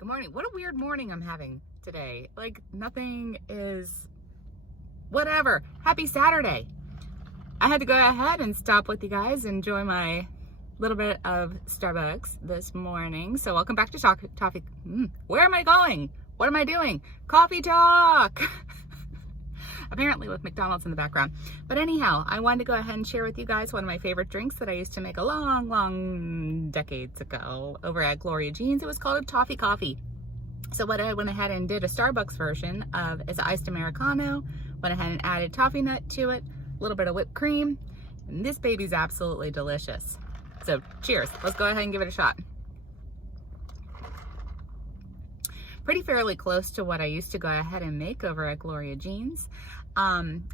Good morning. What a weird morning I'm having today. Like nothing is whatever. Happy Saturday. I had to go ahead and stop with you guys, enjoy my little bit of Starbucks this morning. So welcome back to Toffee. Where am I going? What am I doing? Coffee talk. Apparently with McDonald's in the background. But anyhow, I wanted to go ahead and share with you guys one of my favorite drinks that I used to make a long decades ago over at Gloria Jean's. It was called TOFFEE COFFEE. So what I went ahead and did a Starbucks version of is iced Americano, went ahead and added toffee nut to it, a little bit of whipped cream, and this baby's absolutely delicious. So cheers, let's go ahead and give it a shot. Pretty fairly close to what I used to go ahead and make over at Gloria Jean's.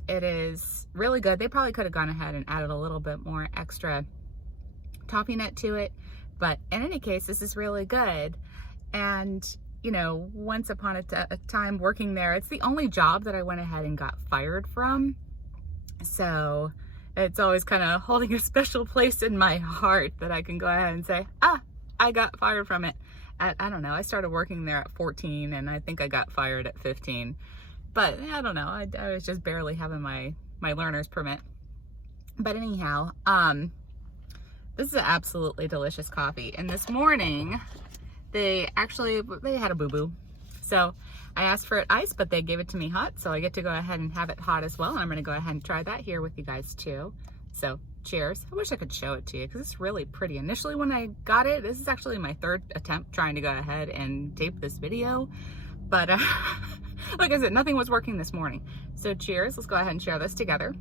It is really good. They probably could have gone ahead and added a little bit more extra toffee nut to it, but in any case, this is really good. And you know, once upon a time working there, it's the only job that I went ahead and got fired from. So it's always kind of holding a special place in my heart that I can go ahead and say, I got fired from it. I don't know, I started working there at 14 and I think I got fired at 15. But I don't know, I was just barely having my learner's permit. But anyhow, this is an absolutely delicious coffee. And this morning, they had a boo-boo. So I asked for it iced, but they gave it to me hot. So I get to go ahead and have it hot as well. And I'm gonna go ahead and try that here with you guys too. So cheers. I wish I could show it to you because it's really pretty. Initially when I got it, this is actually my third attempt trying to go ahead and tape this video. But like I said, nothing was working this morning. So cheers, let's go ahead and share this together.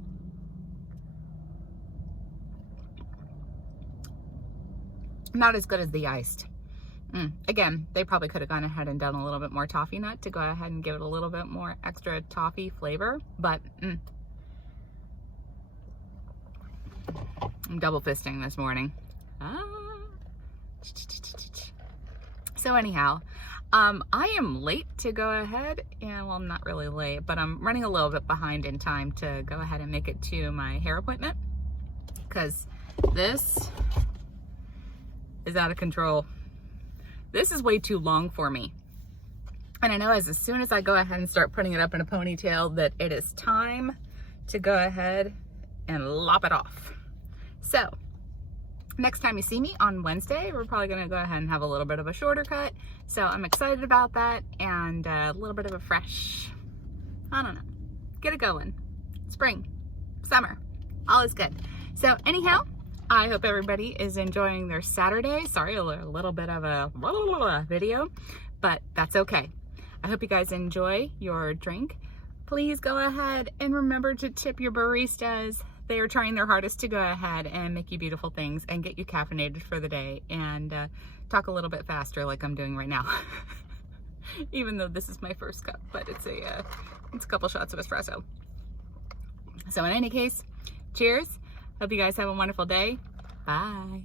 Not as good as the iced. Again, they probably could have gone ahead and done a little bit more toffee nut to go ahead and give it a little bit more extra toffee flavor, but I'm double fisting this morning. So anyhow, I am late to go ahead and, well, I'm not really late, but I'm running a little bit behind in time to go ahead and make it to my hair appointment because this is out of control. This is way too long for me. And I know as soon as I go ahead and start putting it up in a ponytail that it is time to go ahead and lop it off. So next time you see me on Wednesday, we're probably gonna go ahead and have a little bit of a shorter cut. So I'm excited about that and a little bit of a fresh, I don't know, get it going. Spring, summer, all is good. So anyhow, I hope everybody is enjoying their Saturday. Sorry, a little bit of a video, but that's okay. I hope you guys enjoy your drink. Please go ahead and remember to tip your baristas. They are trying their hardest to go ahead and make you beautiful things and get you caffeinated for the day and talk a little bit faster like I'm doing right now. Even though this is my first cup, but it's a couple shots of espresso. So in any case, cheers. Hope you guys have a wonderful day. Bye.